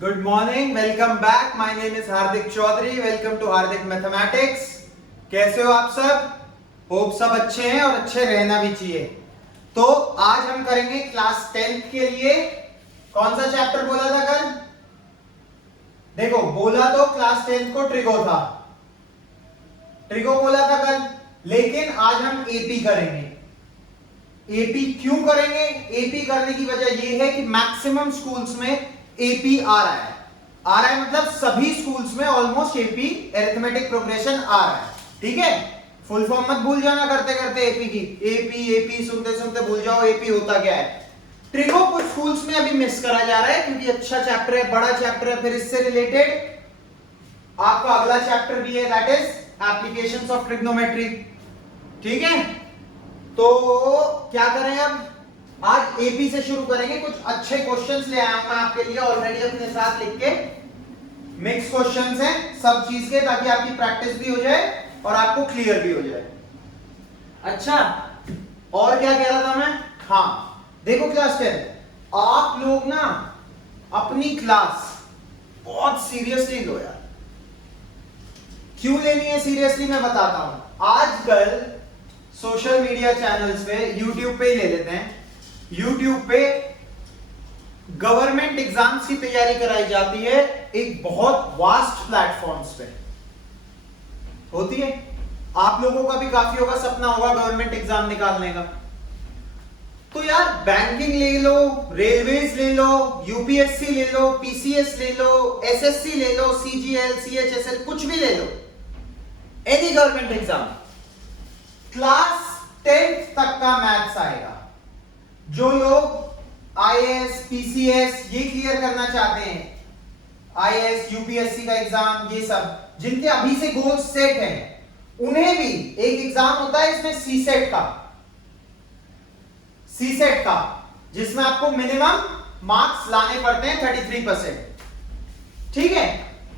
Good morning, welcome back. My name is Hardik Chaudhary. Welcome to Hardik Mathematics. कैसे हो आप सब? Hope सब अच्छे हैं और अच्छे रहना भी चाहिए। तो आज हम करेंगे क्लास 10th के लिए कौन सा चैप्टर बोला था कल? देखो बोला तो क्लास 10th को ट्रिगो था, ट्रिगो बोला था कल, लेकिन आज हम एपी करेंगे। एपी क्यों करेंगे? एपी करने की वजह यह है कि मैक्सिमम स्कूल्स में एपी आ रहा है मतलब सभी स्कूल्स में ऑलमोस्ट एपी अरिथमेटिक प्रोग्रेशन आ रहा है। ठीक है, फुल फॉर्म मत भूल जाना करते करते एपी की। एपी सुनते सुनते भूल जाओ एपी होता क्या है। ट्रिगो कुछ स्कूल्स में अभी मिस करा जा रहा है क्योंकि अच्छा चैप्टर है, बड़ा चैप्टर है। फिर इससे रिलेटेड आपका अगला चैप्टर भी है, that is applications of trigonometry. ठीक है, तो क्या करें अब? आज एपी से शुरू करेंगे। कुछ अच्छे क्वेश्चंस ले आया हूं मैं आपके लिए, ऑलरेडी अपने साथ लिख के। मिक्स क्वेश्चंस हैं सब चीज के, ताकि आपकी प्रैक्टिस भी हो जाए और आपको क्लियर भी हो जाए। अच्छा, और क्या कह रहा था मैं? हाँ देखो क्लास 10, आप लोग ना अपनी क्लास बहुत सीरियसली लो यार। क्यों लेनी है सीरियसली मैं बताता हूं। आजकल सोशल मीडिया चैनल्स पे, यूट्यूब पे ही ले लेते हैं, यूट्यूब पे गवर्नमेंट एग्जाम्स की तैयारी कराई जाती है एक बहुत वास्ट प्लेटफॉर्म्स पे होती है। आप लोगों का भी काफी होगा, सपना होगा गवर्नमेंट एग्जाम निकालने का। तो यार बैंकिंग ले लो, रेलवेज ले लो, यूपीएससी ले लो, पीसीएस ले लो, एसएससी ले लो, सीजीएल, सीएचएसएल, कुछ भी ले लो, any government exam, class 10th तक का मैथ्स आएगा। जो लोग आईएएस, पीसीएस ये क्लियर करना चाहते हैं, आईएएस, यूपीएससी का एग्जाम, ये सब जिनके अभी से गोल सेट हैं, उन्हें भी एक एग्जाम होता है इसमें सीसेट का, जिसमें आपको मिनिमम मार्क्स लाने पड़ते हैं 33%। ठीक है,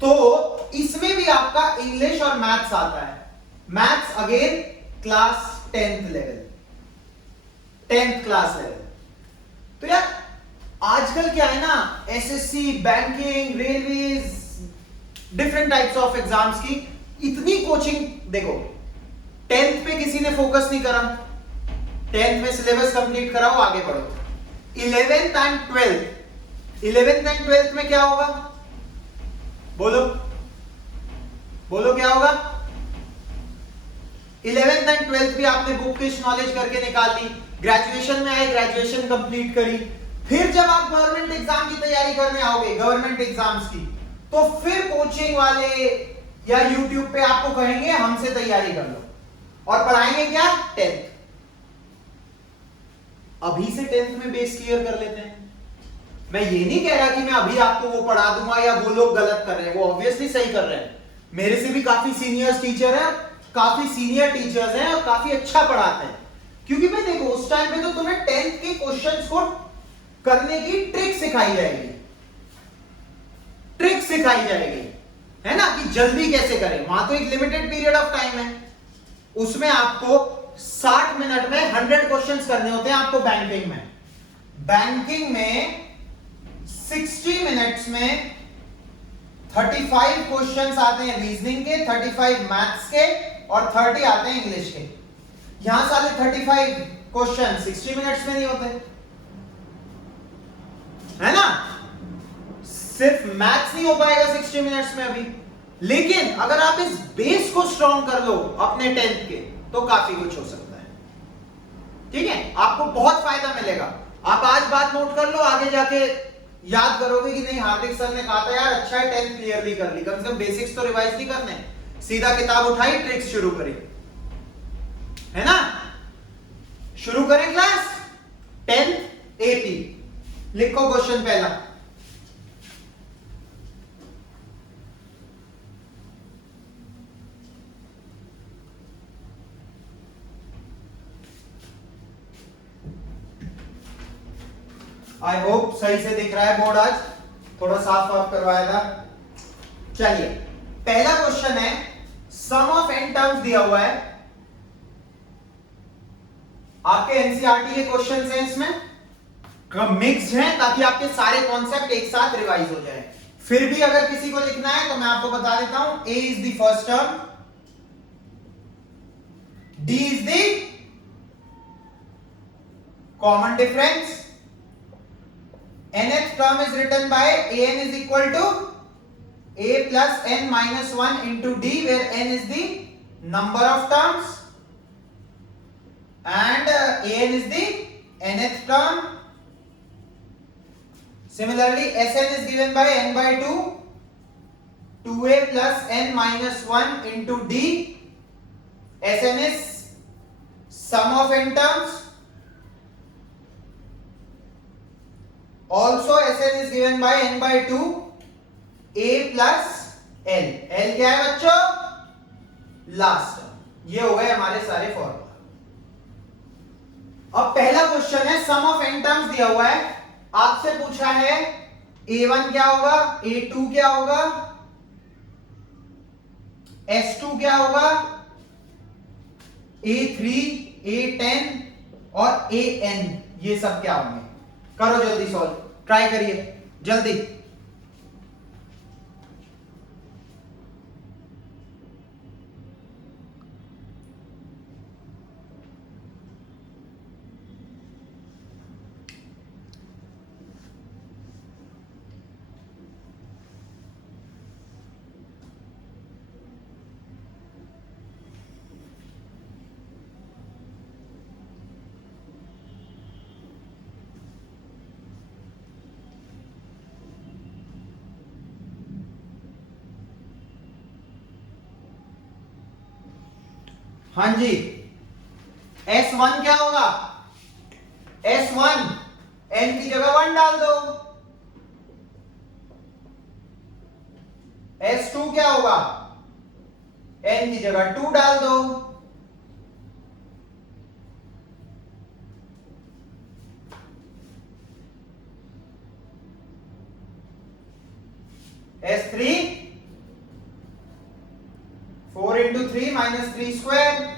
तो इसमें भी आपका इंग्लिश और मैथ्स आता है। Maths again class 10th level, 10th class level. तो यार आजकल क्या है ना, SSC, banking, railways, different types of exams की इतनी कोचिंग। देखो 10th पे किसी ने फोकस नहीं करा, 10th में सिलेबस कंप्लीट कराओ, आगे बढ़ो। 11th एंड 12th में क्या होगा? बोलो बोलो क्या होगा? 11th एंड 12th भी आपने बुकिश नॉलेज करके निकाल ली, ग्रेजुएशन में आए, ग्रेजुएशन कंप्लीट करी। फिर जब आप गवर्नमेंट एग्जाम की तैयारी करने आओगे, गवर्नमेंट एग्जाम्स की, तो फिर कोचिंग वाले या यूट्यूब पे आपको कहेंगे हमसे तैयारी कर लो, और पढ़ाएंगे क्या? 10th। अभी से 10th में बेस क्लियर कर लेते हैं। मैं ये नहीं कह रहा कि मैं अभी आपको वो पढ़ा दूंगा या वो लोग गलत कर रहे हैं, वो ऑब्वियसली सही कर रहे हैं। मेरे से भी काफी सीनियर टीचर है, काफी सीनियर टीचर्स हैं और काफी अच्छा पढ़ाते हैं। क्योंकि मैं देखो उस टाइम पे तो तुम्हें 10th के क्वेश्चंस को करने की ट्रिक सिखाई जाएगी, है ना, कि जल्दी कैसे करें। वहां तो एक लिमिटेड पीरियड ऑफ टाइम है, उसमें आपको 60 मिनट में 100 क्वेश्चंस करने होते हैं। आपको बैंकिंग में 60 मिनट्स में 35 क्वेश्चंस आते हैं रीजनिंग के, 35 मैथ्स के और 30 आते हैं इंग्लिश के। यहां साले 35 क्वेश्चन 60 मिनट्स में नहीं होते, है ना। सिर्फ मैथ्स नहीं हो पाएगा 60 मिनट्स में अभी, लेकिन अगर आप इस बेस को स्ट्रॉन्ग कर लो अपने 10th के, तो काफी कुछ हो सकता है। ठीक है, आपको बहुत फायदा मिलेगा। आप आज बात नोट कर लो, आगे जाके याद करोगे कि नहीं हार्दिक सर ने कहा था यार, अच्छा है 10th क्लियरली कर ली, कम से कम बेसिक्स तो रिवाइज नहीं करने, सीधा किताब उठाई, ट्रिक्स शुरू करी, है ना। शुरू करें क्लास 10th एपी। लिखो क्वेश्चन पहला। आई होप सही से दिख रहा है बोर्ड, आज थोड़ा साफ साफ करवाया था। चलिए पहला क्वेश्चन है, सम ऑफ n टर्म्स दिया हुआ है, आपके एनसीईआरटी के क्वेश्चंस हैं, इसमें मिक्स हैं ताकि आपके सारे कॉन्सेप्ट एक साथ रिवाइज हो जाए। फिर भी अगर किसी को लिखना है तो मैं आपको बता देता हूं, a is the first term, d is the common difference, nth term is written by an is equal to a plus n minus 1 into d, where n is the number of terms and an is the nth term. Similarly, Sn is given by n by 2, 2a plus n minus 1 into d. Sn is sum of n terms. Also, Sn is given by n by 2, a plus l. l क्या है बच्चों? Last term. ये हो गए हमारे सारे formula. अब पहला क्वेश्चन है, सम ऑफ n टर्म्स दिया हुआ है, आपसे पूछा है a1 क्या होगा, a2 क्या होगा, s2 क्या होगा, a3, a10 और an, ये सब क्या होंगे। करो जल्दी सॉल्व, ट्राई करिए जल्दी। हाँ जी, S1 क्या होगा, S1 n की जगह 1 डाल दो। S2 क्या होगा, n की जगह 2 डाल दो। S3 4 into 3 minus 3 square।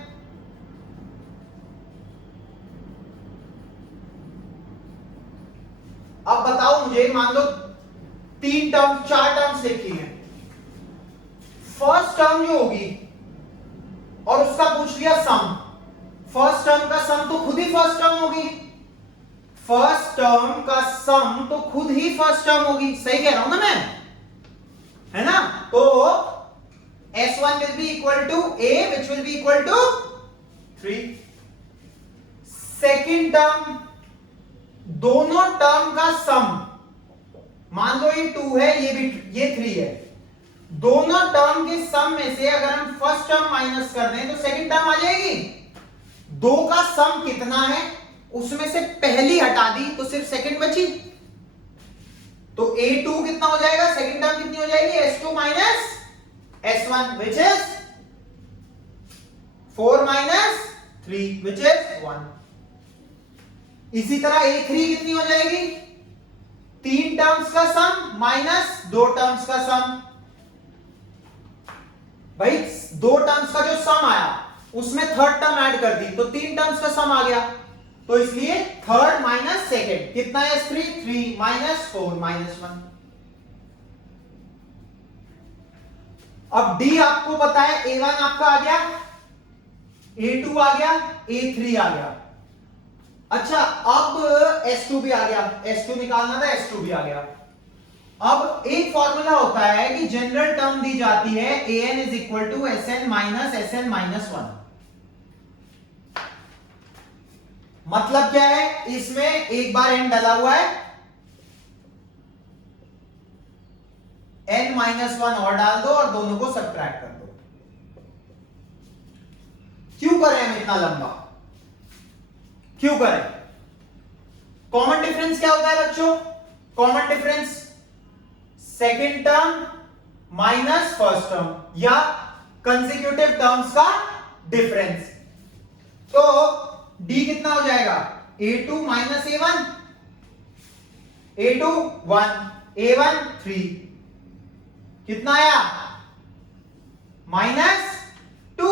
अब बताओ मुझे, मान लो 4 टर्म्स लिखी हैं। फर्स्ट टर्म जो होगी और उसका पूछ लिया सम, फर्स्ट टर्म का सम तो खुद ही फर्स्ट टर्म होगी, फर्स्ट टर्म का सम तो खुद ही फर्स्ट टर्म होगी। सही कह रहा हूं ना मैं, है ना? तो S1 will be equal to A, which will be equal to 3. Second term, दोनों टर्म का सम, मान लो ये 2 है, ये 3 है, दोनों टर्म के सम में से अगर हम फर्स्ट टर्म माइनस कर दें तो सेकेंड टर्म आ जाएगी। 2 का सम कितना है, उसमें से पहली हटा दी तो सिर्फ सेकेंड बची, तो A2 कितना हो जाएगा, सेकेंड टर्म कितनी हो जाएगी, S2 minus S1, which is 4 minus 3, which is 1. इसी तरह A3 कितनी हो जाएगी, 3 टर्म्स का सम माइनस 2 टर्म्स का सम। भाई 2 टर्म्स का जो सम आया उसमें थर्ड टर्म ऐड कर दी तो 3 टर्म्स का सम आ गया, तो इसलिए थर्ड माइनस सेकेंड कितना है, 3 माइनस 4 माइनस 1। अब D आपको पता है, A1 आपका आ गया, A2 आ गया, A3 आ गया। अच्छा, अब S2 भी आ गया, S2 निकालना था, S2 भी आ गया। अब एक फॉर्मूला होता है कि जनरल टर्म दी जाती है an is equal to Sn minus Sn minus 1। मतलब क्या है, इसमें एक बार n डला हुआ है, n माइनस 1 और डाल दो और दोनों को सब्ट्रैक्ट कर दो। क्यों करें हम इतना लंबा, क्यों करें? कॉमन डिफरेंस क्या होता है बच्चों, common difference second term minus first term या कंसेक्यूटिव टर्म्स का डिफरेंस। तो D कितना हो जाएगा, A2 minus A1, A2 1, A1 3, कितना आया, -2,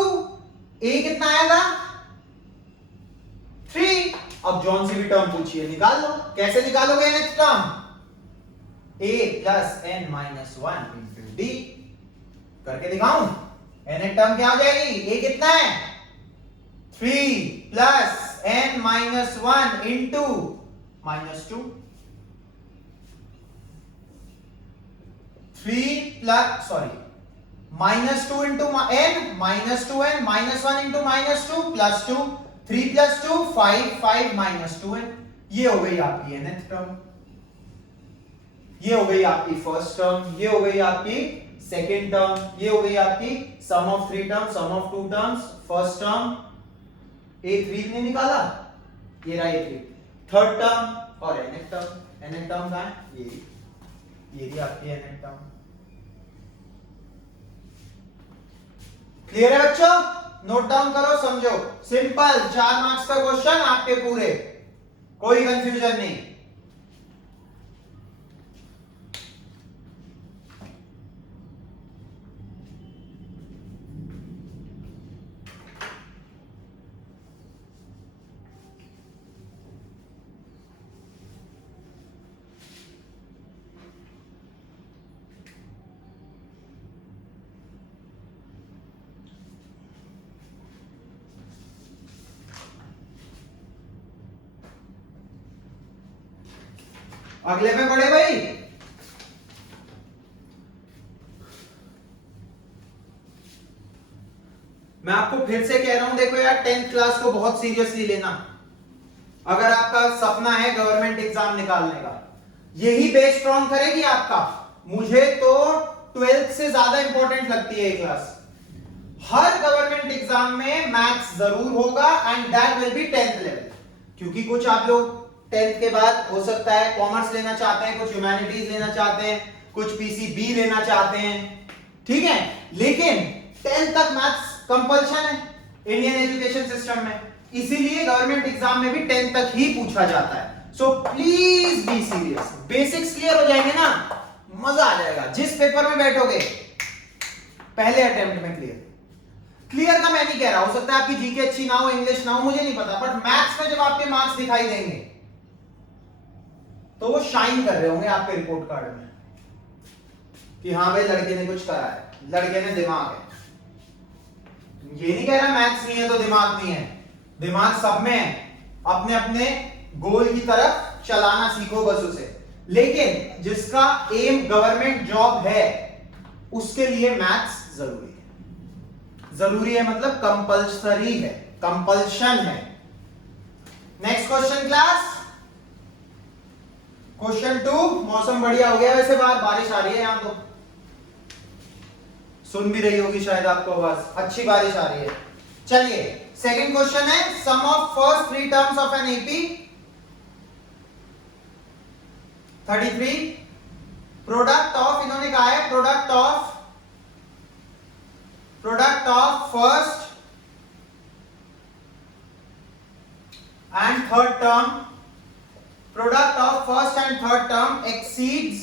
A कितना आएगा 3। अब जॉन से भी टर्म पूछिए, निकाल लो। कैसे निकालोगे next term, a plus n minus 1 into d। करके दिखाऊं? n टर्म क्या हो जाएगी? a कितना है? 3 plus n minus 1 into minus 2। 3 plus sorry minus 2 into n minus 2n minus 1 into minus 2 plus 2। 3 plus 2 5 5 minus 2n। ये हो गई आपकी nth टर्म, ये हो गई आपकी फर्स्ट टर्म, ये हो गई आपकी सेकेंड टर्म, ये हो गई आपकी sum of 3 term, sum of 2 terms, first term a3 ने निकाला, ये रहा a3, थर्ड टर्म और nth टर्म। nth टर्म कहां है? ये भी आपकी nth टर्म। क्लियर है बच्चों? नोट डाउन करो, समझो, सिंपल 4 मार्क्स का क्वेश्चन आपके पूरे, कोई कंफ्यूजन नहीं। अगले पे पढ़े भाई। मैं आपको फिर से कह रहा हूं, देखो यार 10th क्लास को बहुत सीरियसली लेना। अगर आपका सपना है गवर्नमेंट एग्जाम निकालने का, यही बेस स्ट्रॉन्ग करेगी आपका। मुझे तो 12th से ज्यादा इंपॉर्टेंट लगती है ये क्लास। हर गवर्नमेंट एग्जाम में मैथ्स जरूर होगा and that will be 10th level, क्योंकि कुछ आप लोग 10th के बाद हो सकता है कॉमर्स लेना चाहते हैं, कुछ ह्यूमैनिटीज लेना चाहते हैं, कुछ पीसीबी लेना चाहते हैं, ठीक है, लेकिन 10th तक मैथ्स कंपल्शन है इंडियन एजुकेशन सिस्टम में, इसीलिए गवर्नमेंट एग्जाम में भी 10th तक ही पूछा जाता है। So please be serious. Basics clear हो जाएंगे ना, मजा आ जाएगा। जिस पेपर में बैठोगे पहले अटेम्प्ट में क्लियर का मैं नहीं कह रहा, हो सकता है आपकी जीके अच्छी ना हो, इंग्लिश ना हो, मुझे नहीं पता, बट मैथ्स में जब आपके मार्क्स दिखाई देंगे तो वो शाइन कर रहे होंगे आपके रिपोर्ट कार्ड में कि हाँ भाई लड़के ने कुछ करा है, लड़के में दिमाग है। ये नहीं कह रहा मैथ्स नहीं है तो दिमाग नहीं है, दिमाग सब में है। अपने अपने गोल की तरफ चलाना सीखो बस उसे। लेकिन जिसका एम गवर्नमेंट जॉब है उसके लिए मैथ्स जरूरी है। जरूरी है मतलब कंपल्सरी है, कंपल्शन है। Next question class, question 2। मौसम बढ़िया हो गया वैसे, बाहर बारिश आ रही है, यहां तो सुन भी रही होगी शायद आपको आवाज, अच्छी बारिश आ रही है। चलिए सेकंड क्वेश्चन है, sum of first 3 terms of an AP 33, product of, इन्होंने कहा है product of first and third term, product of first and third term exceeds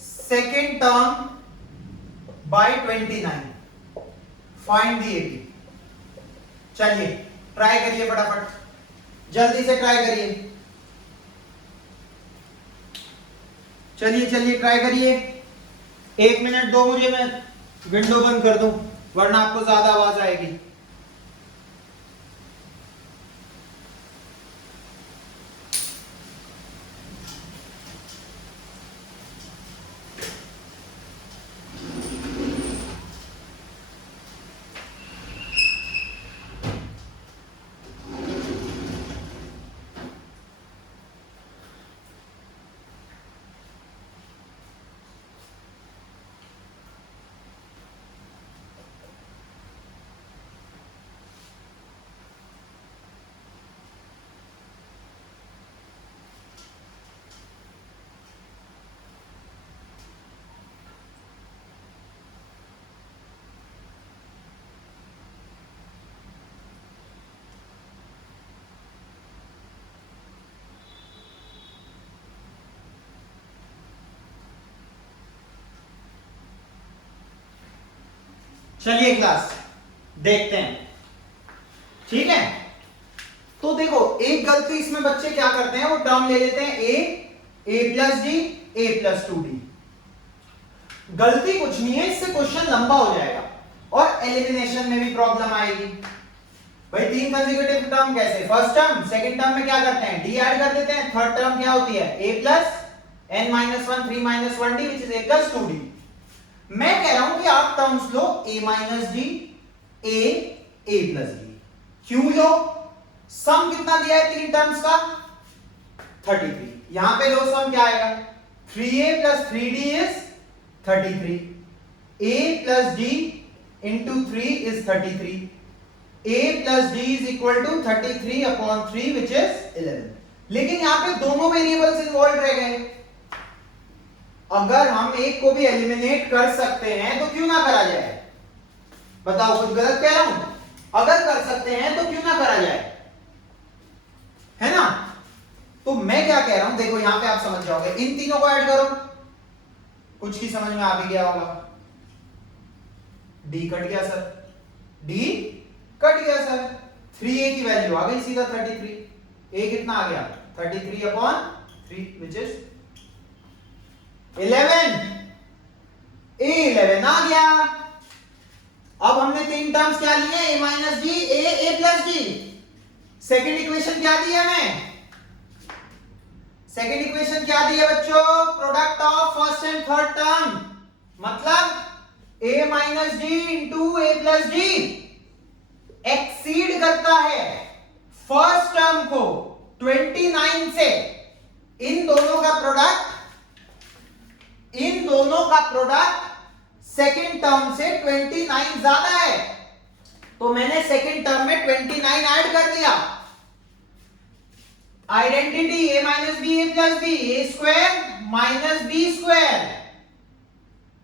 second term by 29, find the AP. चलिए ट्राई करिए फटाफट, जल्दी से try करिए, चलिए ट्राई करिए। 1 मिनट दो मुझे, मैं विंडो बंद कर दूं वरना आपको ज्यादा आवाज आएगी। चलिए क्लास देखते हैं, ठीक है। तो देखो एक गलती इसमें बच्चे क्या करते हैं, वो टर्म ले लेते हैं a plus d a plus 2d। गलती कुछ नहीं है, इससे क्वेश्चन लंबा हो जाएगा और एलिमिनेशन में भी प्रॉब्लम आएगी। भाई तीन कंसेक्यूटिव टर्म कैसे, फर्स्ट टर्म सेकंड टर्म में क्या करते हैं, डी ऐड कर देते हैं, थर्ड टर्म क्या होती है a plus n minus 1 3 minus 1d which is a plus 2d। मैं कह रहा हूं कि आप terms low a minus d a plus d। क्यों लो, सम कितना दिया है तीन टर्म्स का 33। यहां पे लो सम क्या आएगा, 3a plus 3d is 33, a plus d into 3 is 33, a plus d is equal to 33 upon 3 which is 11। लेकिन यहां पे दोनों वेरिएबल्स इन्वॉल्व रह गए। अगर हम एक को भी एलिमिनेट कर सकते हैं तो क्यों ना करा जाए, बताओ कुछ गलत कह रहा हूं, अगर कर सकते हैं तो क्यों ना करा जाए, है ना। तो मैं क्या कह रहा हूं, देखो यहां पे आप समझ जाओगे, इन तीनों को ऐड करो, कुछ की समझ में आ भी गया होगा। d कट गया सर, d कट गया सर, 3a की वैल्यू आ गई सीधा 33, a कितना आ गया 33 अपॉन 3 विच इज 11, a11 आ गया। अब हमने तीन टर्म्स क्या लिए, a minus D a plus D. Second equation क्या दी है हमें, सेकेंड इक्वेशन क्या दी है बच्चों, product of first and third term, मतलब a minus D into a plus D exceed करता है फर्स्ट टर्म को 29 से। इन दोनों का प्रोडक्ट सेकेंड टर्म से 29 ज्यादा है, तो मैंने सेकेंड टर्म में 29 ऐड कर दिया। Identity a minus B A plus B, A square minus B square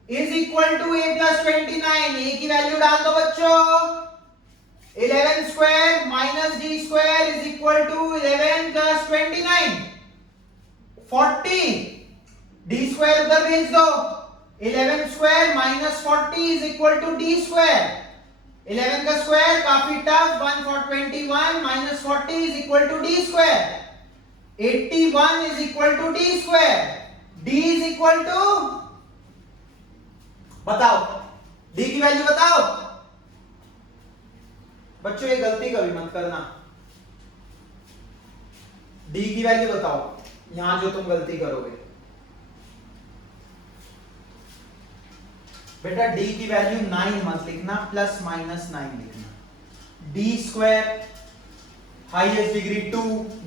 is equal to a plus 29। a की वैल्यू डाल दो बच्चों, 11 square minus D square is equal to 11 plus 29 40, D square उधर भेज दो, 11 square minus 40 is equal to D square, 11 का square काफी tough, 1 for 21 minus 40 is equal to D square, 81 is equal to D square, D is equal to, बताओ D की value बताओ बच्चों, ये गलती कभी मत करना, डी की वैल्यू बताओ यहां जो तुम गलती करोगे। बेटा d की वैल्यू 9 मत लिखना, प्लस माइनस 9 लिखना। d स्क्वायर हाईएस्ट डिग्री 2,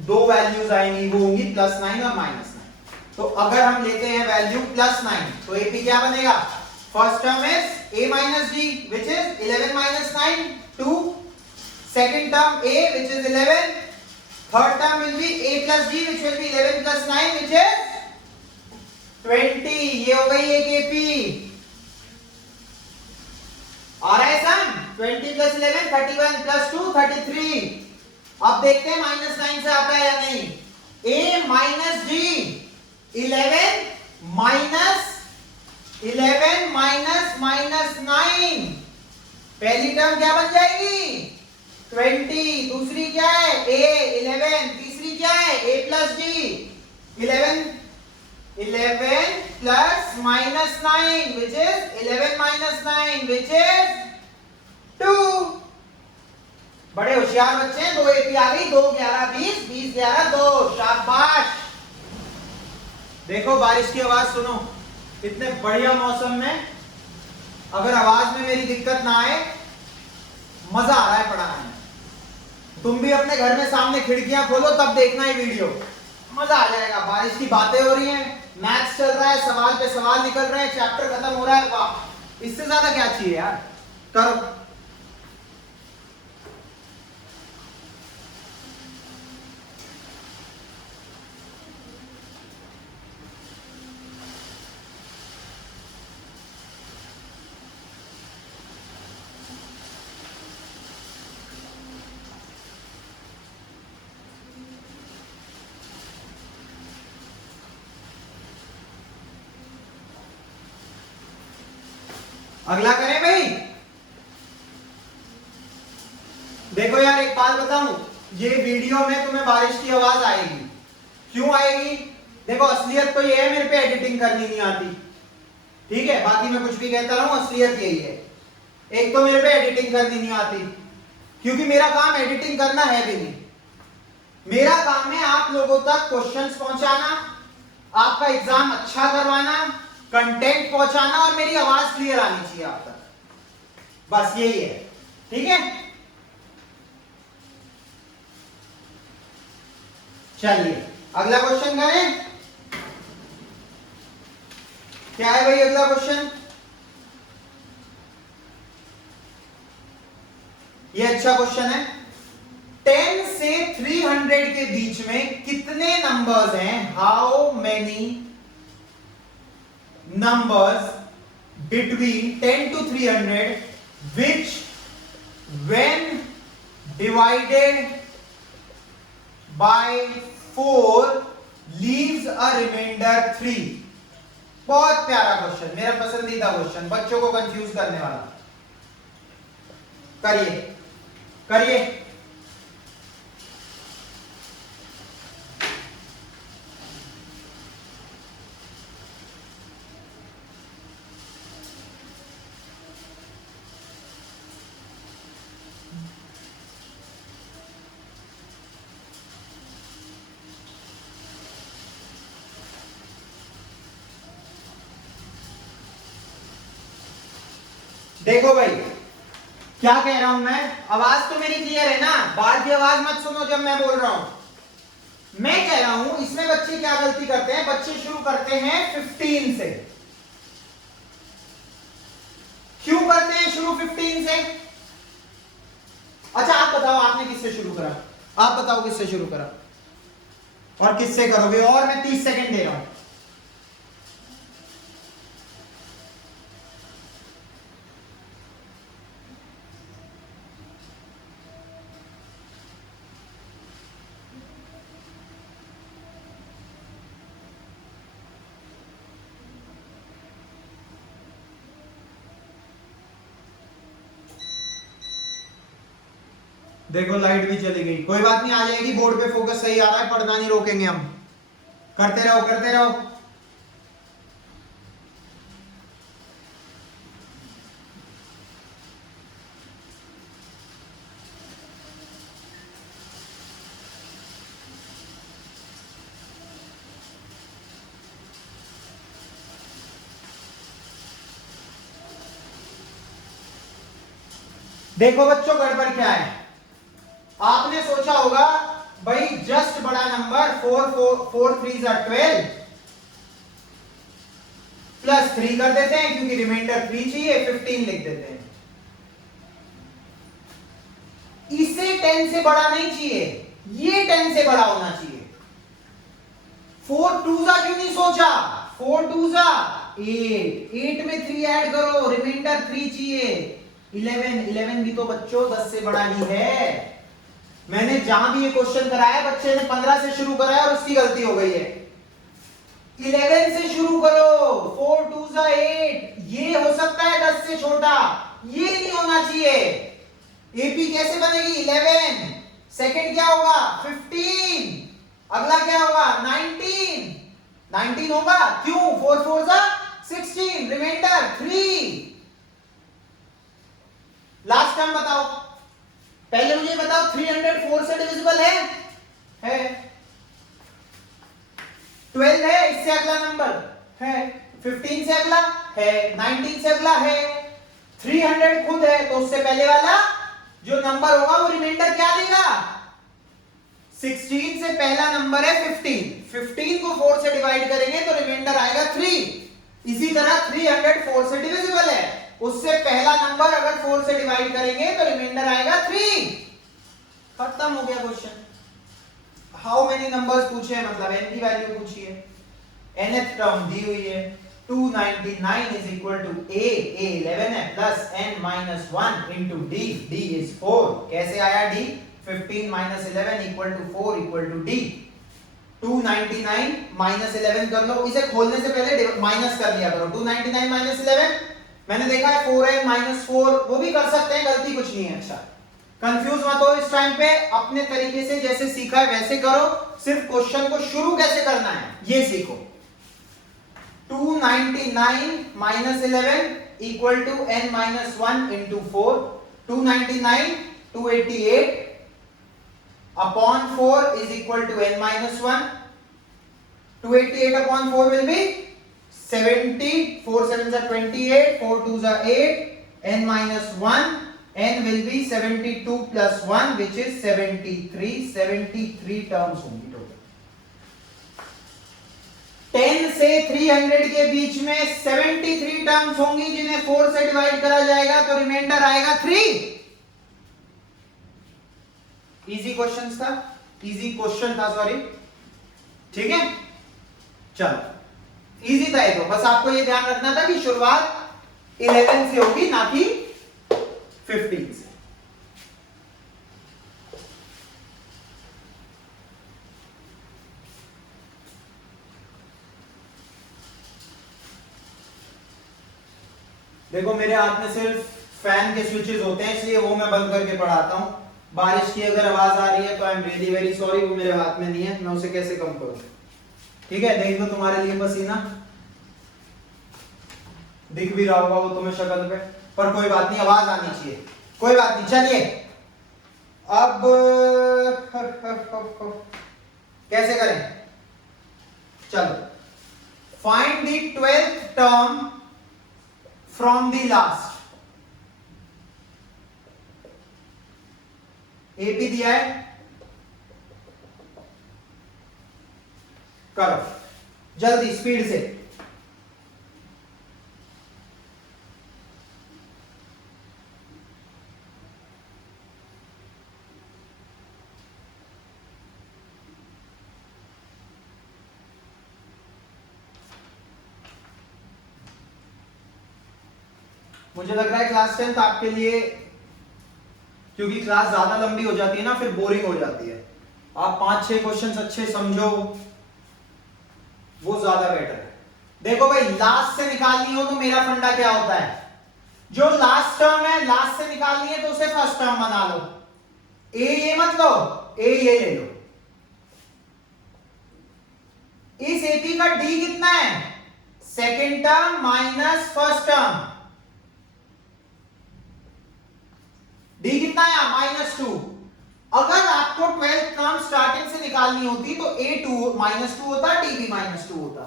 दो वैल्यूज आएंगी, वो होंगी प्लस 9 और माइनस 9। तो अगर हम लेते हैं वैल्यू प्लस 9 तो AP क्या बनेगा, first term is a minus d which is 11 minus 9 2, second term a which is 11, third term will be a plus d which will be 11 plus 9 which is 20। ये हो गई एक AP। आ रहा है सम, 20 plus 11 31 plus 2 33। अब देखते हैं माइनस 9 से आता है या नहीं। a minus D 11 minus minus 9, पहली टर्म क्या बन जाएगी 20, दूसरी क्या है a 11, तीसरी क्या है a plus D 11 plus minus 9 which is 11 minus 9 which is 2। बड़े होशियार बच्चे हैं, 2 AP आ गई, 2 11 20 20 11 2, शाबाश। देखो बारिश की आवाज सुनो, इतने बढ़िया मौसम में अगर आवाज में मेरी दिक्कत ना आए, मजा आ रहा है पढ़ाने में। तुम भी अपने घर में सामने खिड़कियां खोलो तब देखना ये वीडियो, मजा आ जाएगा। बारिश की बातें हो रही हैं, मैथ्स चल रहा है, सवाल पे सवाल निकल रहे हैं, चैप्टर खत्म हो रहा है, वाह, इससे ज्यादा क्या चाहिए यार। करो अगला करें भाई। देखो यार एक बात बताऊं, ये वीडियो में तुम्हें बारिश की आवाज आएगी, क्यों आएगी, देखो असलियत तो ये है, मेरे पे एडिटिंग करनी नहीं आती, ठीक है, बाकी मैं कुछ भी कहता रहूं, असलियत यही है। एक तो मेरे पे एडिटिंग करनी नहीं आती, क्योंकि मेरा काम एडिटिंग करना है भी नहीं। मेरा काम है आप लोगों तक क्वेश्चंस पहुंचाना, आपका एग्जाम अच्छा करवाना, कंटेंट पहुंचाना, और मेरी आवाज क्लियर आनी चाहिए आप तक, बस यही है, ठीक है। चलिए अगला क्वेश्चन करें। क्या है भाई अगला क्वेश्चन? ये अच्छा क्वेश्चन है। 10 से 300 के बीच में कितने नंबर्स हैं? How many numbers between 10 to 300 which when divided by 4 leaves a remainder 3। बहुत प्यारा क्वेश्चन, मेरा पसंदीदा क्वेश्चन, बच्चों को कंफ्यूज करने वाला। करिए करिए। देखो भाई क्या कह रहा हूं मैं, आवाज तो मेरी क्लियर है ना? बाहर की आवाज मत सुनो जब मैं बोल रहा हूं। मैं कह रहा हूं इसमें बच्चे क्या गलती करते हैं, बच्चे शुरू करते हैं 15 से। क्यों करते हैं शुरू 15 से? अच्छा आप बताओ, आपने किससे शुरू करा? आप बताओ किससे शुरू करा और किससे करोगे? और मैं 30 सेकंड दे रहा हूं। देखो लाइट भी चली गई, कोई बात नहीं, आ जाएगी। बोर्ड पे फोकस सही आ रहा है, पढ़ना नहीं रोकेंगे हम। करते रहो करते रहो। देखो बच्चों गड़बड़ क्या है, आपने सोचा होगा भाई जस्ट बड़ा नंबर 4 3 are 12 प्लस 3 कर देते हैं, क्योंकि रिमाइंडर 3 चाहिए, 15 लिख देते हैं। इसे 10 से बड़ा नहीं चाहिए, ये 10 से बड़ा होना चाहिए। 4 2 क्यों नहीं सोचा? 4 2 8 में 3 ऐड करो, रिमाइंडर 3 चाहिए। 11 भी तो बच्चों 10 से बड़ा ही है। मैंने जहां भी ये क्वेश्चन कराया बच्चे ने 15 से शुरू कराया और उसकी गलती हो गई है। 11 से शुरू करो, 4 2 8, ये हो सकता है 10 से छोटा, ये नहीं होना चाहिए। एपी कैसे बनेगी? 11, सेकंड क्या होगा? 15, अगला क्या होगा? 19 होगा। क्यों? 4 4 16, रिमाइंडर 3। लास्ट टाइम बताओ, पहले मुझे बताओ 300 4 से डिविजिबल है? 12 है, इससे अगला नंबर है, 15 से अगला है, 19 से अगला है, 300 खुद है, तो उससे पहले वाला जो नंबर होगा वो रिमाइंडर क्या देगा? 16 से पहला नंबर है 15 को 4 से डिवाइड करेंगे तो रिमाइंडर आएगा 3। इसी तरह 300 4 से डिविजिबल है, उससे पहला नंबर अगर 4 से डिवाइड करेंगे तो रिमाइंडर आएगा 3। खत्म हो गया क्वेश्चन। हाउ मेनी नंबर्स पूछे हैं, मतलब n की वैल्यू पूछी है, nth टर्म दी हुई है। 299 is equal to a 11 है plus n minus 1 into d is 4। कैसे आया d? 15 minus 11 equal to 4 equal to d। 299 minus 11 कर लो, इसे खोलने से पहले माइनस कर लिया करो। 299 minus 11, मैंने देखा है 4n minus 4, वो भी कर सकते हैं, गलती कुछ नहीं है। अच्छा कंफ्यूज मत हो इस टाइम पे, अपने तरीके से जैसे सीखा है वैसे करो, सिर्फ क्वेश्चन को शुरू कैसे करना है ये सीखो। 299 minus 11 equal to n minus 1 into 4। 299 288 upon 4 is equal to n minus 1। 288 upon 4 will be 70, 4 sevens are 28, 4 twos are 8, n minus 1, n will be 72 plus 1 which is 73, 73 terms होंगी टोटल। 10 से 300 के बीच में 73 टर्म्स होंगी जिन्हें 4 से डिवाइड करा जाएगा तो रिमाइंडर आएगा 3। इजी क्वेश्चन था, इजी क्वेश्चन था, सॉरी, ठीक है। चलो इजी था ये तो, बस आपको ये ध्यान रखना था कि शुरुआत 11 से होगी ना कि 15 से। देखो मेरे हाथ में सिर्फ फैन के स्विचेस होते हैं इसलिए वो मैं बंद करके पढ़ाता हूं। बारिश की अगर आवाज आ रही है तो I am really very sorry, वो मेरे हाथ में नहीं है, मैं उसे कैसे कम करूं। ठीक है, देख लो तुम्हारे लिए पसीना दिख भी रहा होगा वो तुम्हें शक्ल पे, पर कोई बात नहीं, आवाज आनी चाहिए, कोई बात नहीं। चलिए अब कैसे करें, चलो find the 12th term from the last. AP दिया है, करो जल्दी स्पीड से। मुझे लग रहा है क्लास 10th आपके लिए, क्योंकि क्लास ज्यादा लंबी हो जाती है ना फिर बोरिंग हो जाती है, आप 5-6 क्वेश्चंस अच्छे समझो वो ज्यादा बेटर है। देखो भाई लास्ट से निकालनी हो तो मेरा फंडा क्या होता है, जो लास्ट टर्म है लास्ट से निकालनी है तो उसे फर्स्ट टर्म बना लो। ए ये मत लो, ए ये ले लो। इस एपी का डी कितना है, second term minus first term. D कितना है, -2। अगर आपको 12th टर्म स्टार्टिंग से निकालनी होती तो a2 -2 होता, d भी -2 होता।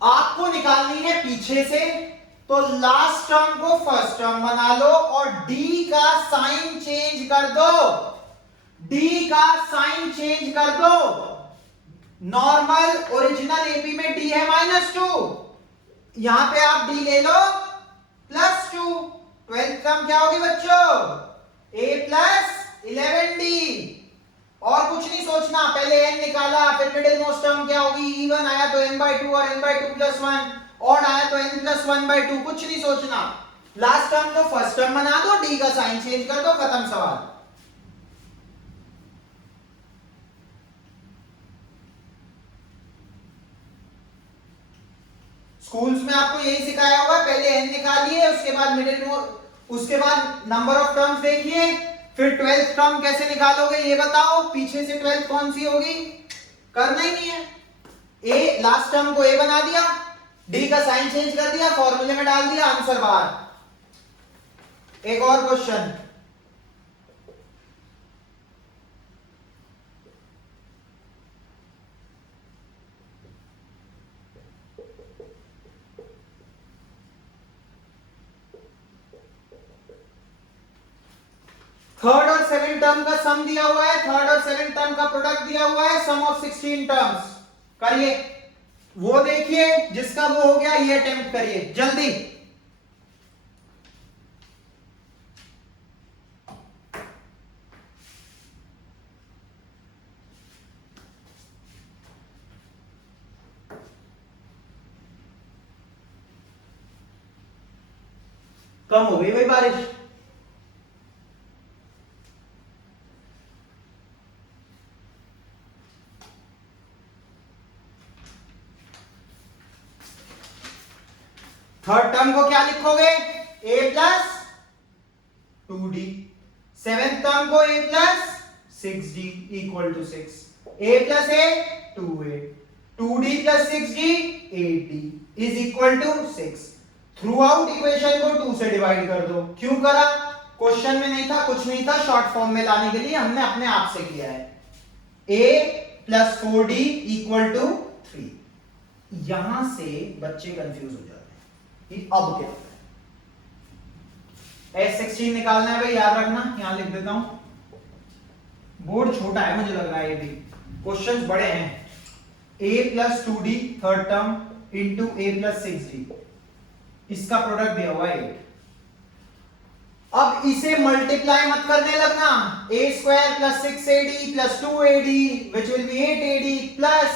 आपको निकालनी है पीछे से तो लास्ट टर्म को फर्स्ट टर्म बना लो और d का साइन चेंज कर दो, d का साइन चेंज कर दो। नॉर्मल ओरिजिनल एपी में d है -2, यहां पे आप d ले लो +2। 12th टर्म क्या होगी बच्चों, a + 11d। और कुछ नहीं सोचना, पहले n निकाला फिर मिडिल मोस्ट टर्म क्या होगी, इवन आया तो n/2 और n/2 + 1, ऑड आया तो n + 1/2, कुछ नहीं सोचना। लास्ट टर्म को फर्स्ट टर्म बना दो, d का साइन चेंज कर दो, खत्म सवाल। स्कूल्स में आपको यही सिखाया होगा, पहले n निकालिए उसके बाद मिडिल मोस्ट, उसके बाद नंबर ऑफ टर्म्स देखिए, फिर 12th टर्म कैसे निकालोगे ये बताओ, पीछे से 12th कौन सी होगी, करना ही नहीं है। ए लास्ट टर्म को ए बना दिया, डी का साइन चेंज कर दिया, फॉर्मूले में डाल दिया, आंसर बाहर। एक और क्वेश्चन, थर्ड और सेवेंथ टर्म का सम दिया हुआ है, थर्ड और सेवेंथ टर्म का प्रोडक्ट दिया हुआ है, सम ऑफ 16 टर्म्स करिए। वो देखिए जिसका वो हो गया ये अटेम्प्ट करिए जल्दी। कम हो गई भाई बारिश। थर्ड टर्म को क्या लिखोगे, a + 2d। सेवेंथ टर्म को a + 6d = 6। a + a 2a, 2d plus 6d 8d is equal to 6। Through out equation को 2 से डिवाइड कर दो। क्यों करा? क्वेश्चन में नहीं था, कुछ नहीं था, शॉर्ट फॉर्म में लाने के लिए हमने अपने आप से किया है। a plus 4d equal to 3। यहां से बच्चे कंफ्यूज हो जाते हैं कि अब क्या होता है। S16 निकालना है भाई, याद रखना, यहां लिख देता हूं। बोर्ड छोटा है मुझे लग रहा है, ये भी क्वेश्चंस बड़े हैं। a plus 2d third term into a plus 6d, इसका प्रोडक्ट दिया हुआ है 8। अब इसे मल्टीप्लाई मत करने लगना। a square plus 6ad plus 2ad which will be 8ad plus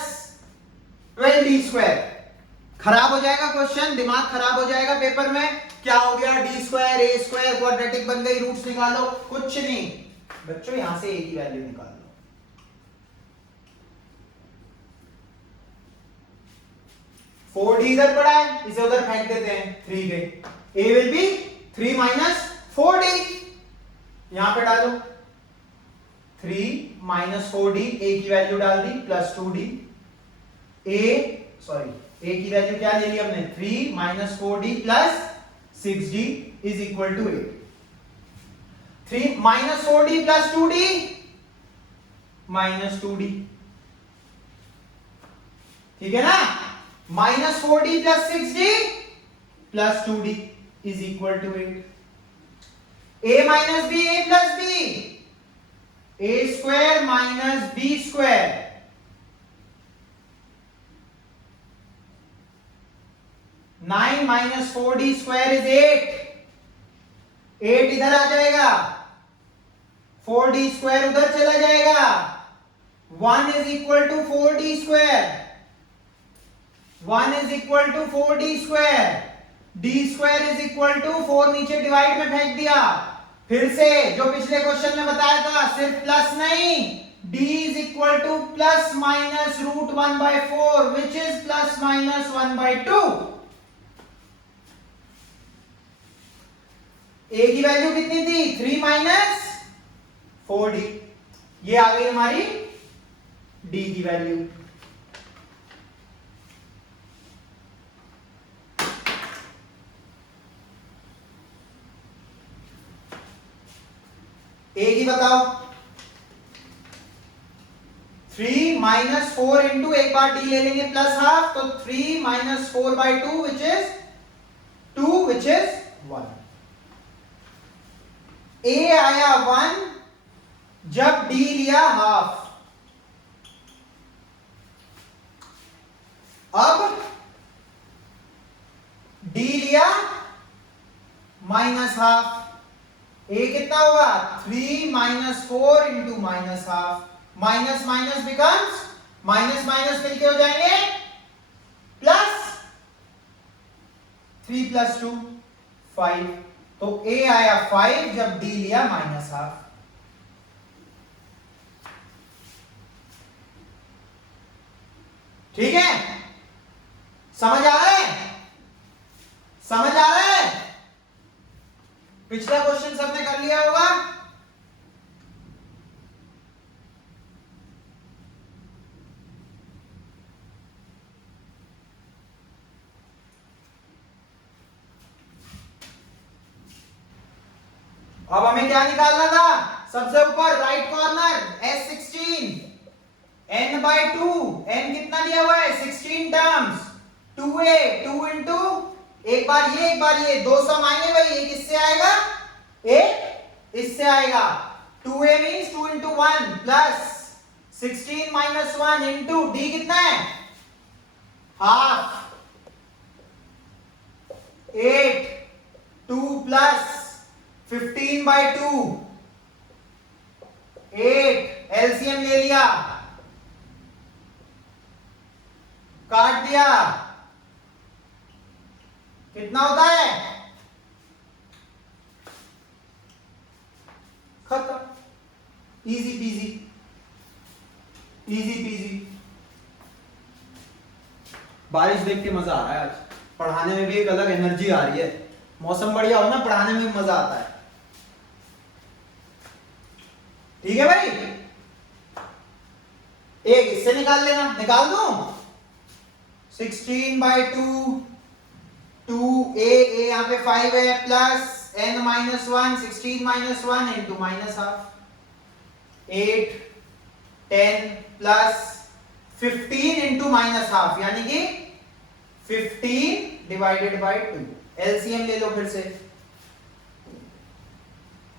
12d square. खराब हो जाएगा क्वेश्चन, दिमाग खराब हो जाएगा पेपर में। क्या हो गया? d square a square quadratic बन गई, रूट्स निकालो। कुछ नहीं बच्चों, यहां से a की वैल्यू निकाल लो। 4d इधर पड़ा है, इसे उधर फेंक देते हैं 3 के। a will be 3 minus 4d, यहां पे डालो 3 माइनस 4d, a की वैल्यू डाल दी प्लस 2d। a की वैल्यू क्या ले ली हमने? 3 minus 4d plus 6d is equal to 8। 3 minus 4d plus 2d minus 2d, ठीक है ना? Minus 4d plus 6d plus 2d is equal to 8। a minus b a plus b, a square minus b square, 9 minus 4d square is 8। 8 इधर आ जाएगा, 4d square उधर चला जाएगा। 1 is equal to 4d square, 1 is equal to 4d square. d square is equal to 4 नीचे divide में फेंक दिया। फिर से जो पिछले क्वेश्चन में बताया था, सिर्फ प्लस नहीं, d is equal to plus minus root 1/4 which is plus minus 1/2। a की वैल्यू कितनी थी? 3 माइनस 4d, ये आ गई हमारी d की वैल्यू। a की बताओ। 3 माइनस 4 इंटू, एक बार d ले लेंगे प्लस हाफ, तो 3 minus 4/2 which is 2 which is 1। a आया 1 जब d लिया हाफ। अब d लिया माइनस हाफ, a कितना होगा? 3 minus 4 into minus half. Minus minus becomes minus, minus मिलके हो जाएंगे प्लस, 3 प्लस 2 5। तो a आया 5 जब d लिया माइनस हाफ। ठीक है, समझ आ रहा है? समझ आ रहा है? पिछला क्वेश्चन सबने कर लिया होगा। अब हमें क्या निकालना था? सबसे ऊपर right corner S16 n/2, n कितना दिया हुआ है? 16 टर्म्स, 2a 2 इंटू, एक बार ये 2 सम आएंगे भाई। ये किससे आएगा? a इससे आएगा। 2a means 2 into 1 plus 16 minus 1 into d कितना है? हाफ। 8 2 प्लस 15/2 8, एलसीएम ले लिया, काट दिया, कितना होता है? खत्म। Easy PG, easy PG. बारिश देख के मजा आ रहा है। आज पढ़ाने में भी एक अलग एनर्जी आ रही है। मौसम बढ़िया हो ना, पढ़ाने में भी मजा आता है। ठीक है भाई, एक इससे निकाल लेना। निकाल दूं? 16/2 2a यहाँ पे 5 है plus n minus 1 16 minus 1 into minus half 8 10 plus 15 into minus half यानी कि 15 डिवाइडेड बाय 2। एलसीएम ले लो फिर से,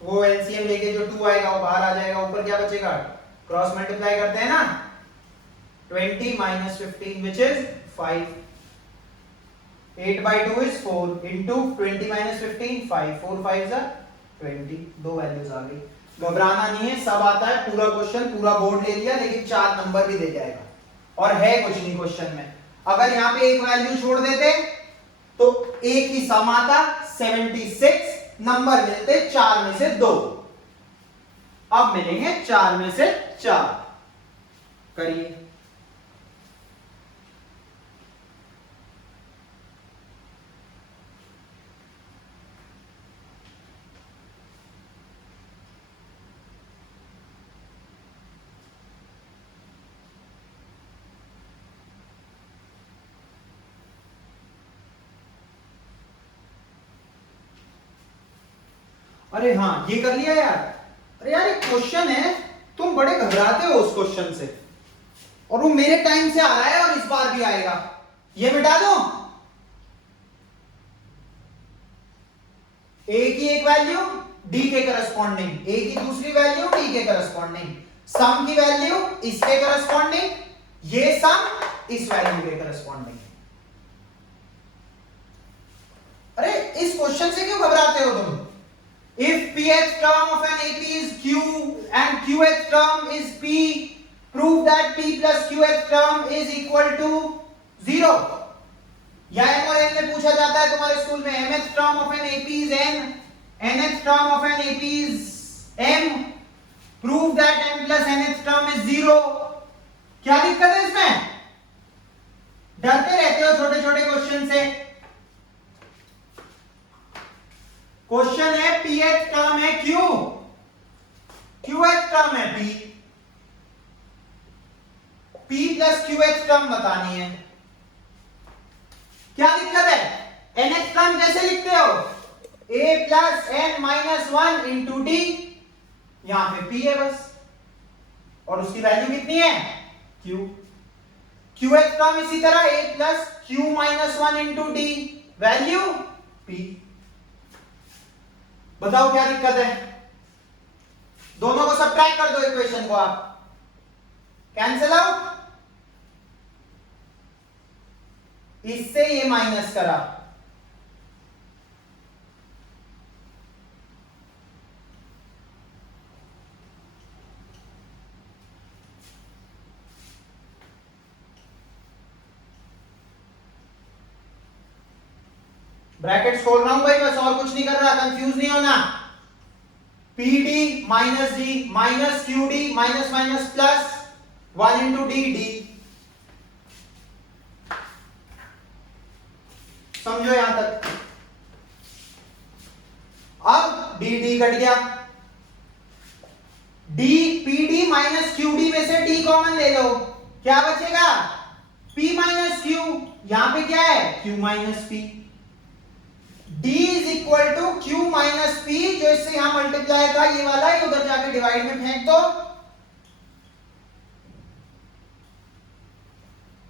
वो एलसीएम लेके जो 2 आएगा वो बाहर आ जाएगा, ऊपर क्या बचेगा, क्रॉस मल्टीप्लाई करते हैं ना, 20 minus 15 which is 5। 8/2 is 4 into 20 minus 15 5 4 5s are 20। दो वैल्यूज आ गई। घबराना नहीं है, सब आता है, पूरा क्वेश्चन पूरा बोर्ड ले लिया, लेकिन 4 नंबर भी दे जाएगा और है कुछ नहीं क्वेश्चन में। अगर यहाँ पे एक वैल्यू छोड़ देते तो एक ही सम आता, 76 नंबर मिलते 4 में से 2, अब मिलेंगे 4 में से 4। करिए। अरे हाँ ये कर लिया यार। अरे यार एक क्वेश्चन है, तुम बड़े घबराते हो उस क्वेश्चन से, और वो मेरे टाइम से आ रहा है और इस बार भी आएगा। ये मिटा दो, ए की एक वैल्यू डी के करस्पॉन्डिंग, ए की दूसरी वैल्यू डी के करस्पॉन्डिंग, सम की वैल्यू इसके करस्पॉन्डिंग, ये सम इस वैल्यू के करस्पॉन्डिंग। अरे इस क्वेश्चन से क्यों घबराते हो तुम? If pth term of an AP is Q and qth term is P, prove that P plus qth term is equal to 0। या m और n में पूछा जाता है तुम्हारे स्कूल में, mth term of an AP is n, nth term of an AP is m, prove that m plus nth term is 0। क्या दिक्कत है इसमें? डरते रहते हो छोटे छोटे क्वेश्चन से। क्वेश्चन है pth टर्म है q, qth टर्म है p, p plus qth term बतानी है। क्या दिक्कत है? nth टर्म कैसे लिखते हो? a plus n minus 1 into D, यहां पे p है बस, और उसकी वैल्यू कितनी है? q। qth टर्म इसी तरह a plus q minus 1 into D, value p। बताओ क्या दिक्कत है? दोनों को सब्ट्रैक्ट कर दो, इक्वेशन को आप कैंसिल आउट, इससे ये माइनस करा, ब्रैकेट्स खोल रहा हूं भाई बस, और कुछ नहीं कर रहा, कंफ्यूज नहीं होना। PD minus D minus QD minus minus plus 1 into d D. समझो यहां तक? अब डी डी कट गया, डी PD माइनस QD में से D कॉमन ले लो, क्या बचेगा? P माइनस Q, यहां पे क्या है? Q minus P। D is equal to Q minus P, जो इससे यहां मल्टीप्लाई था ये वाला, ये उधर जाके डिवाइड में फेंक दो,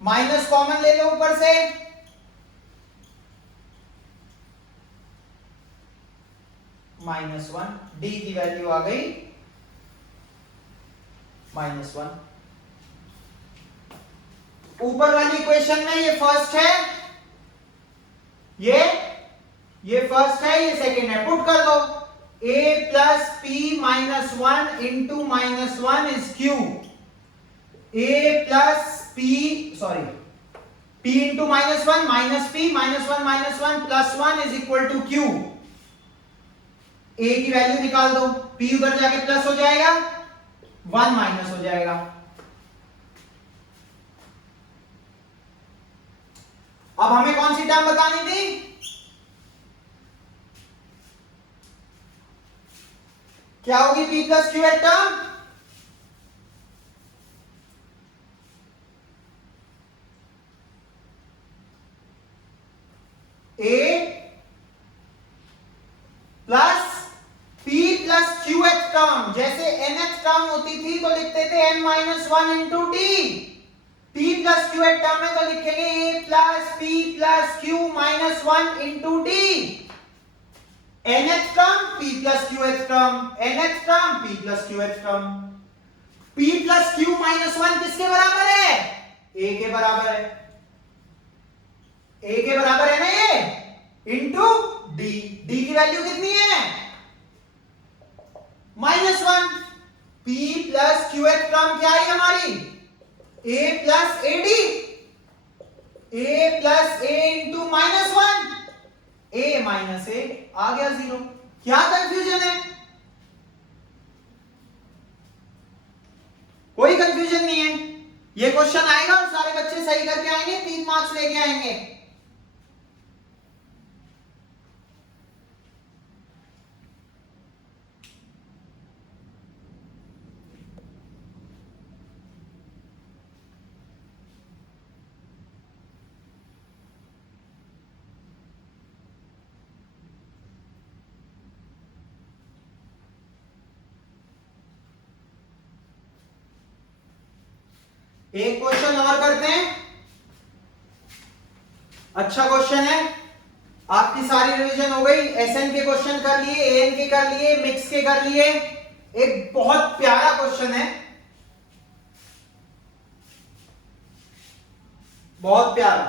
माइनस कॉमन ले लो ऊपर से, -1, D की वैल्यू आ गई -1। ऊपर वाली इक्वेशन में ये फर्स्ट है, ये फर्स्ट है, ये सेकंड है, पुट कर दो। a plus p minus 1 into -1 is q, a plus p sorry p into -1 minus p -1 plus 1 is equal to q। a की वैल्यू निकाल दो, p उधर जाके प्लस हो जाएगा, 1 माइनस हो जाएगा। अब हमें कौन सी टर्म बतानी थी? क्या होगी p plus q term? A plus p plus q th term, जैसे एन एच टर्म होती थी तो लिखते थे n minus one into t, p plus q th term है तो लिखेंगे a plus p plus q minus one into t. N th term p plus q th term, n th term p plus q th term. P plus q minus one किसके बराबर है? ए के बराबर है, ए के बराबर है ना ये, इंटू डी, डी की वैल्यू कितनी है? Minus one. P plus q th term क्या आई हमारी? A plus a d, a plus a into minus one, a minus a, आ गया जीरो। क्या कंफ्यूजन है? कोई कंफ्यूजन नहीं है। ये क्वेश्चन आएगा और सारे बच्चे सही करके आएंगे, 3 मार्क्स लेके आएंगे। एक क्वेश्चन और करते हैं, अच्छा क्वेश्चन है। आपकी सारी रिवीजन हो गई, एसएन के क्वेश्चन कर लिए, एएन के कर लिए, मिक्स के कर लिए। एक बहुत प्यारा क्वेश्चन है, बहुत प्यारा,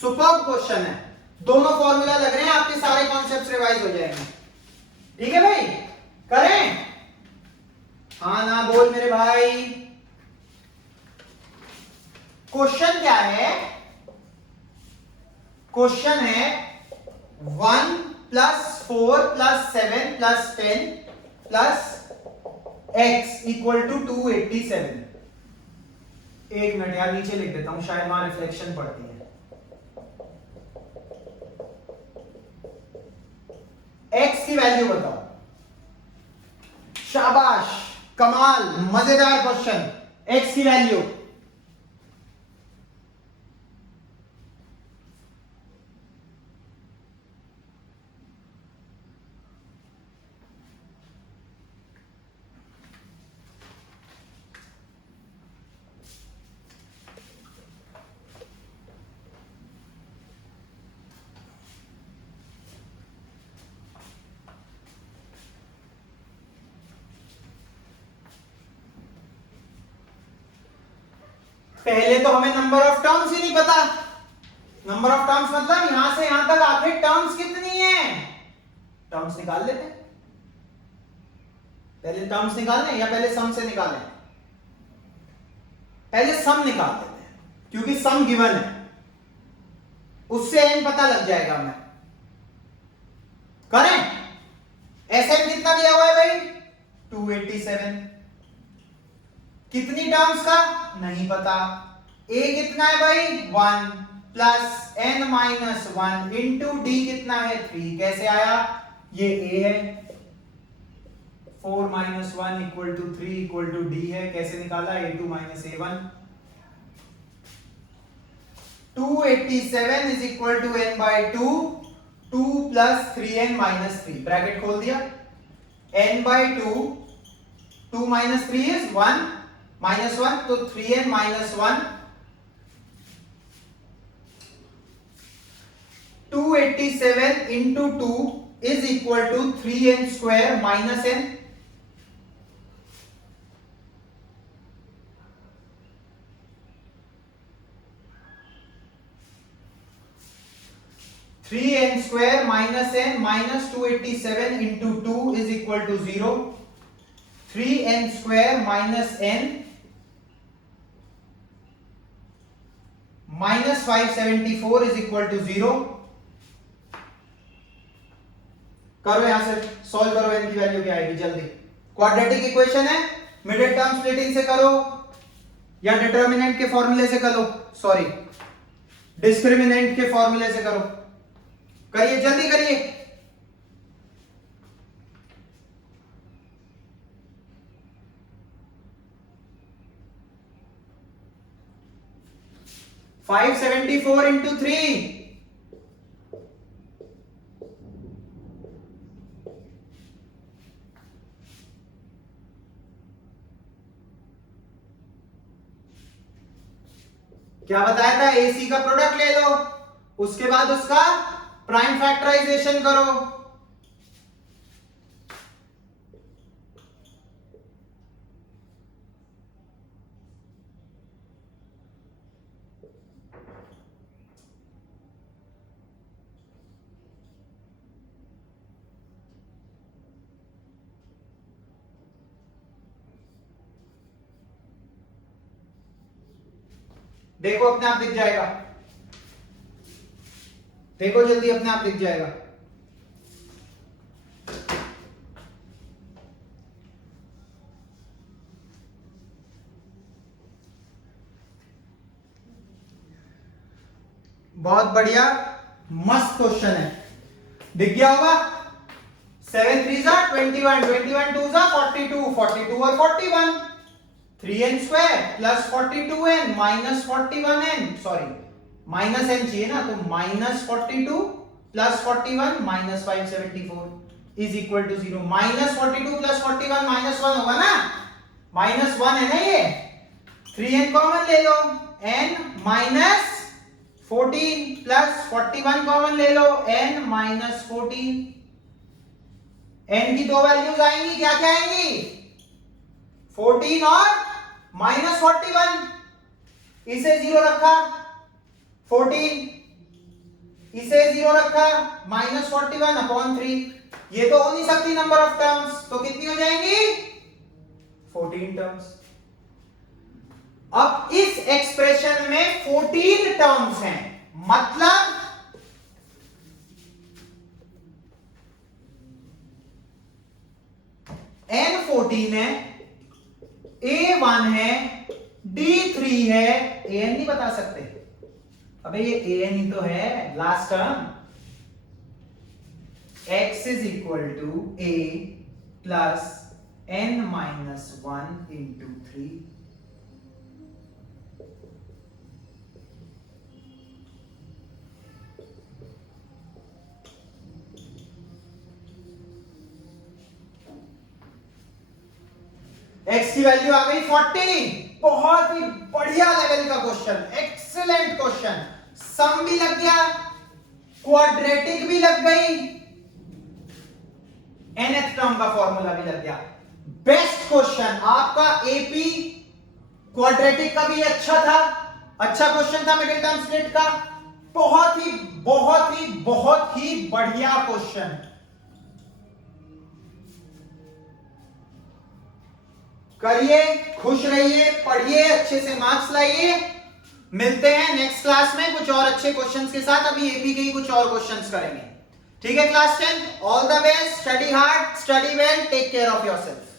सुपर्ब क्वेश्चन है। दोनों फॉर्मूला लग रहे हैं, आपके सारे कॉन्सेप्ट्स रिवाइज हो जाएंगे। ठीक है भाई, करें? हाँ ना बोल मेरे भाई। क्वेश्चन क्या है? क्वेश्चन है 1 plus 4 plus 7 plus 10 plus x equal to 287। एक मिनट यार, नीचे लिख देता हूं, शायद वहां रिफ्लेक्शन पड़ती है। x की वैल्यू बताओ। शाबाश, कमाल, मजेदार क्वेश्चन। x की वैल्यू पहले तो हमें नंबर ऑफ टर्म्स ही नहीं पता। नंबर ऑफ टर्म्स मतलब यहां से यहां तक आखिर टर्म्स कितनी है, टर्म्स निकाल लेते हैं। पहले टर्म्स निकालने या पहले सम से निकालें? पहले सम निकाल लेते हैं, क्योंकि सम गिवन है, उससे एन पता लग जाएगा हमें। करें? एसएन कितना दिया हुआ है भाई? 287। कितनी टर्म्स का नहीं पता। ए कितना है भाई? 1 plus N minus 1 into D कितना है? 3। कैसे आया? ये ए है, 4 minus 1 equal to 3 equal to D है। कैसे निकाला? a2 minus a1। 287 is equal to n by 2, 2 plus 3n minus 3, bracket खोल दिया। n by 2, 2 minus 3 is 1 minus 1, तो 3n minus 1। 287 into 2 is equal to 3n square minus n। Three N square minus n minus 287 into 2 is equal to 0। 3n square minus n minus 574 is equal to 0। करो यहां से solve करो, n की value क्या आएगी जल्दी। Quadratic equation है, middle term splitting से करो या डिटर्मिनेंट के फॉर्मूले से करो, सॉरी डिस्क्रिमिनेंट के फॉर्मूले से करो। करिए जल्दी करिए। फाइव 74 इंटू 3 क्या बताया था, AC का प्रोडक्ट ले लो, उसके बाद उसका प्राइम फैक्टराइजेशन करो। देखो अपने आप दिख जाएगा, देखो जल्दी अपने आप दिख जाएगा। बहुत बढ़िया, मस्त क्वेश्चन है, दिख गया होगा। 7 3 जा 21, 21 2 जा 42, 42 और 41, 3n square plus 42n minus 41n, sorry minus n चाहिए ना, तो minus 42 plus 41 minus 574 is equal to 0। Minus 42 plus 41 minus 1 होगा ना, माइनस 1 है ना ये, 3n कॉमन ले लो, n माइनस 14 प्लस 41 कॉमन ले लो, n माइनस 14। n की दो वैल्यूज आएंगी, क्या क्या आएंगी, 14 और माइनस 41, इसे 0 रखा, 14 इसे 0 रखा, माइनस 41 अपॉन 3, ये तो हो नहीं सकती नंबर ऑफ टर्म्स, तो कितनी हो जाएंगी, 14 टर्म्स। अब इस एक्सप्रेशन में 14 टर्म्स हैं, मतलब n 14 है, a 1 है, d 3 है, an नहीं बता सकते, अबे ये an ही तो है last term. x is equal to a plus n minus 1 into 3। x की वैल्यू आ गई 40, बहुत ही बढ़िया लेवल का क्वेश्चन, एक्सीलेंट क्वेश्चन, सम भी लग गया, क्वाड्रेटिक भी लग गई, nth टर्म का फॉर्मूला भी लग गया। बेस्ट क्वेश्चन आपका, एपी क्वाड्रेटिक का भी अच्छा था, अच्छा क्वेश्चन था मिडिल टर्म स्प्लिट का, बहुत ही बहुत ही बहुत ही बढ़िया क्वेश्चन। करिए, खुश रहिए, पढ़िए, अच्छे से मार्क्स लाइए। मिलते हैं नेक्स्ट क्लास में कुछ और अच्छे क्वेश्चंस के साथ, अभी एपी के ही कुछ और क्वेश्चंस करेंगे। ठीक है class 10, all the best, study hard, study well, take care of yourself.